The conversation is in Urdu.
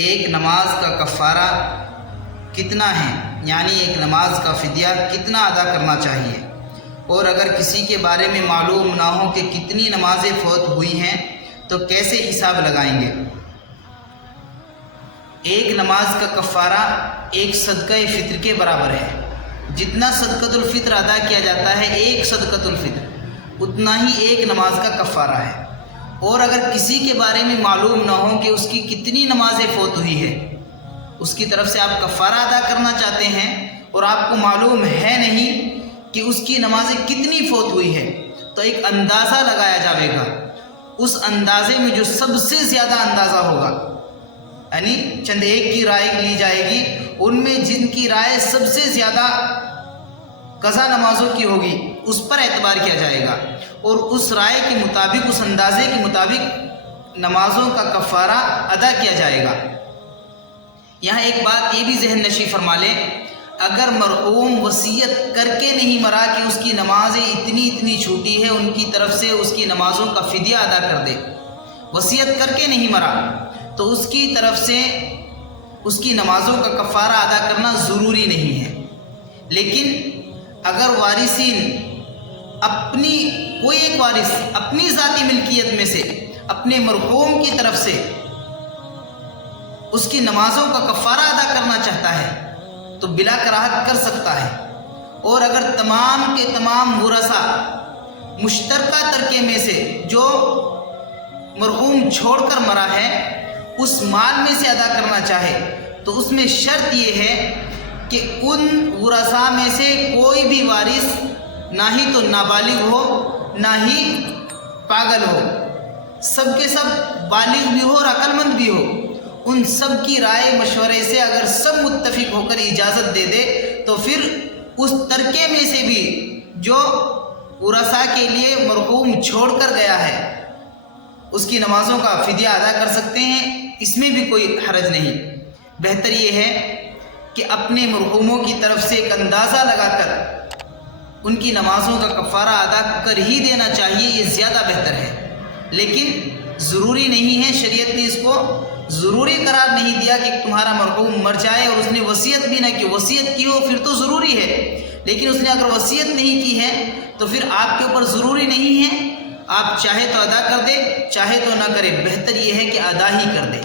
ایک نماز کا کفارہ کتنا ہے، یعنی ایک نماز کا فدیہ کتنا ادا کرنا چاہیے، اور اگر کسی کے بارے میں معلوم نہ ہو کہ کتنی نمازیں فوت ہوئی ہیں تو کیسے حساب لگائیں گے؟ ایک نماز کا کفارہ ایک صدقہ فطر کے برابر ہے۔ جتنا صدقۃ الفطر ادا کیا جاتا ہے ایک صدقۃ الفطر، اتنا ہی ایک نماز کا کفارہ ہے۔ اور اگر کسی کے بارے میں معلوم نہ ہو کہ اس کی کتنی نمازیں فوت ہوئی ہے، اس کی طرف سے آپ کفارہ ادا کرنا چاہتے ہیں اور آپ کو معلوم ہے نہیں کہ اس کی نمازیں کتنی فوت ہوئی ہے، تو ایک اندازہ لگایا جائے گا۔ اس اندازے میں جو سب سے زیادہ اندازہ ہوگا، یعنی چند ایک کی رائے لی جائے گی، ان میں جن کی رائے سب سے زیادہ قضا نمازوں کی ہوگی اس پر اعتبار کیا جائے گا، اور اس رائے کے مطابق، اس اندازے کے مطابق نمازوں کا کفارہ ادا کیا جائے گا۔ یہاں ایک بات یہ بھی ذہن نشی فرما لیں، اگر مرحوم وصیت کر کے نہیں مرا کہ اس کی نمازیں اتنی چھوٹی ہے، ان کی طرف سے اس کی نمازوں کا فدیہ ادا کر دے، وصیت کر کے نہیں مرا تو اس کی طرف سے اس کی نمازوں کا کفارہ ادا کرنا ضروری نہیں ہے۔ لیکن اگر وارثین کوئی ایک وارث اپنی ذاتی ملکیت میں سے اپنے مرحوم کی طرف سے اس کی نمازوں کا کفارہ ادا کرنا چاہتا ہے تو بلا کراہت کر سکتا ہے، اور اگر تمام کے تمام ورثاء مشترکہ ترکے میں سے جو مرحوم چھوڑ کر مرا ہے اس مال میں سے ادا کرنا چاہے تو اس میں شرط یہ ہے کہ ان ورثاء میں سے کوئی بھی وارث نہ ہی تو نابالغ ہو نہ ہی پاگل ہو، سب کے سب بالغ بھی ہو اور عقل مند بھی ہو۔ ان سب کی رائے مشورے سے اگر سب متفق ہو کر اجازت دے دے تو پھر اس ترکے میں سے بھی جو ورثاء کے لیے مرحوم چھوڑ کر گیا ہے اس کی نمازوں کا فدیہ ادا کر سکتے ہیں، اس میں بھی کوئی حرج نہیں۔ بہتر یہ ہے کہ اپنے مرحوموں کی طرف سے ایک اندازہ لگا کر ان کی نمازوں کا کفارہ ادا کر ہی دینا چاہیے، یہ زیادہ بہتر ہے۔ لیکن ضروری نہیں ہے، شریعت نے اس کو ضروری قرار نہیں دیا کہ تمہارا مرحوم مر جائے اور اس نے وصیت بھی نہ کی، وصیت کی ہو پھر تو ضروری ہے، لیکن اس نے اگر وصیت نہیں کی ہے تو پھر آپ کے اوپر ضروری نہیں ہے، آپ چاہے تو ادا کر دے چاہے تو نہ کرے، بہتر یہ ہے کہ ادا ہی کر دے۔